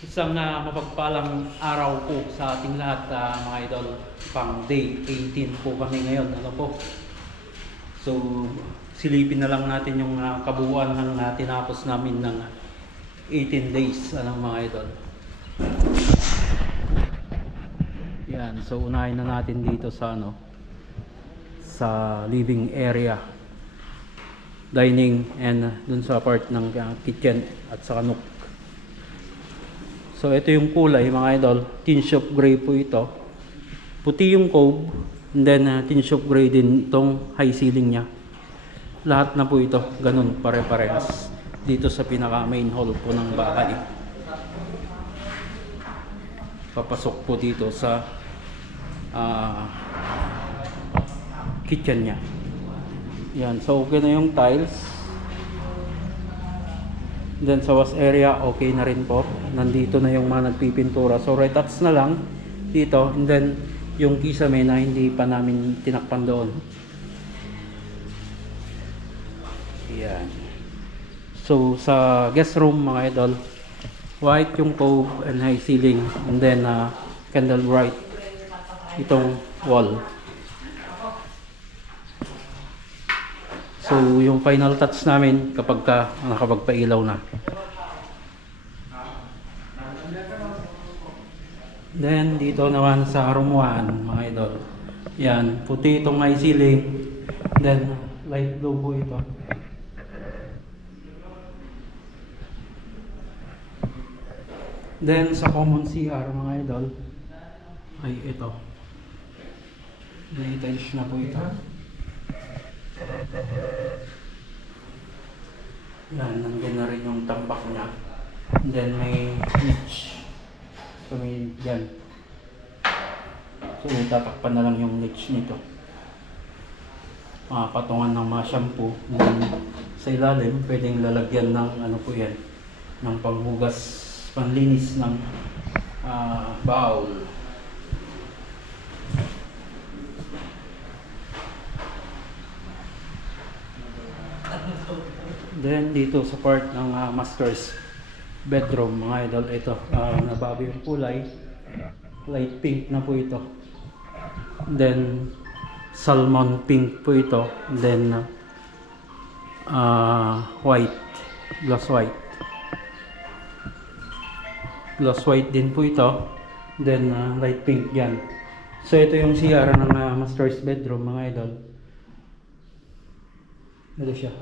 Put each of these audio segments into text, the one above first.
Isang mapagpalang araw po sa ating lahat, mga idol. Pang day 18 po kami ngayon. Ano po? So, silipin na lang natin yung kabuuan ng tinapos namin ng 18 days. Ano, mga idol? Yan. So, unahin na natin dito sa sa living area, dining, and dun sa part ng kitchen at sa nook. So ito yung kulay, mga idol, tinge of gray po ito. Puti yung cove, and then tinge of gray din itong high ceiling nya. Lahat na po ito ganun, pare-parehas dito sa pinaka main hall po ng bahay. Papasok po dito sa kitchen nya. Yan, so okay na yung tiles. Then sa wash area, okay na rin po. Nandito na yung mga nagpipintura. So retouch na lang dito. And then yung kisame na hindi pa namin tinakpan doon. Yan. So sa guest room, mga idol, white yung cove and high ceiling. And then candle bright itong wall. So yung final touch namin kapag nakapagpailaw na. Then dito naman sa room 1, mga idol. Yan, puti itong high ceiling. Then light blue po ito. Then sa common CR, mga idol, ay ito. Details na po ito. Yan, nandiyan na rin yung tambak niya. And then may niche. So may yan. So tatakpan na lang yung niche nito. Mga patungan ng mga shampoo. And then sa ilalim, pwedeng lalagyan ng ano po yan, ng panghugas, panlinis ng bowl. Then dito sa part ng master's bedroom, mga idol, ito nabago yung kulay, light pink na po ito. Then salmon pink po ito. Then white, gloss white din po ito. Then light pink yan. So ito yung CR ng master's bedroom, mga idol. Ito siya.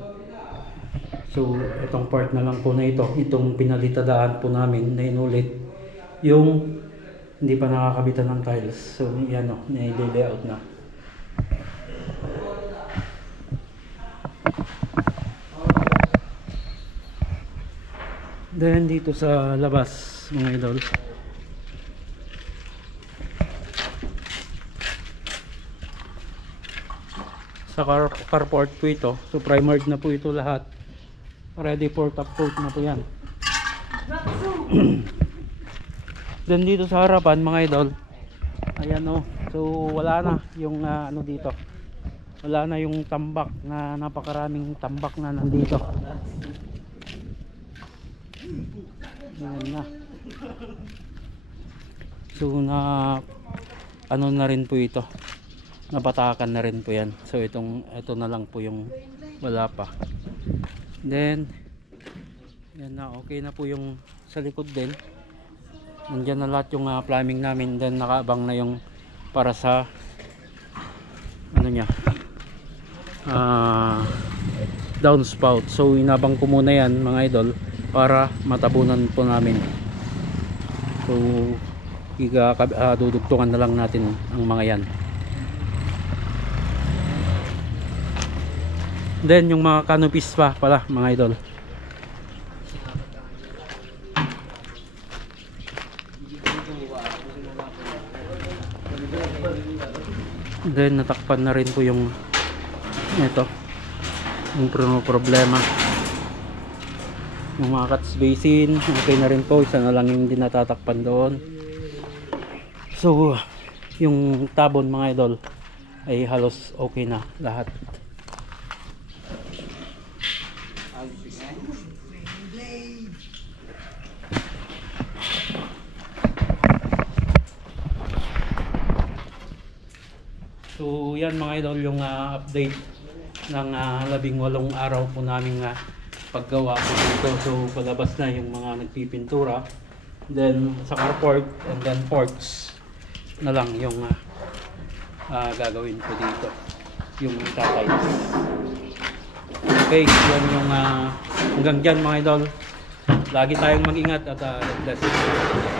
So itong part na lang po na ito, itong pinalitadaan po namin na inulit yung hindi pa nakakabitan ng tiles. So yan o, na-layout na. Then dito sa labas, mga idol, sa carport po ito. So primered na po ito lahat. Ready for top coat na po yan. Then dito sa harapan, mga idol, ayan o. So wala na yung ano dito. Wala na yung tambak, na napakaraming tambak na nandito. Ayan na. So na ano na rin po ito. Napatakan na rin po yan. So ito na lang po yung wala pa. Then yan na, okay na po yung sa likod din. Nandiyan na lahat yung plumbing namin. Then nakaabang na yung para sa ano nya, downspout. So inabang ko muna yan, mga idol, para matabunan po namin. So dudugtungan na lang natin ang mga yan. Then yung mga canopies pa pala, mga idol. Then natakpan na rin po yung ito, yung problema. Yung mga catch basin, okay na rin po. Isa na lang yung hindi natatakpan doon. So yung tabon, mga idol, ay halos okay na lahat. yan mga idol yung update ng 18 araw po namin paggawa po dito. So palabas na yung mga nagpipintura, then sa carport, and then ports na lang yung gagawin ko dito, yung tatay. Okay, yun yung hanggang dyan mga idol. Lagi tayong mag-ingat at God bless you.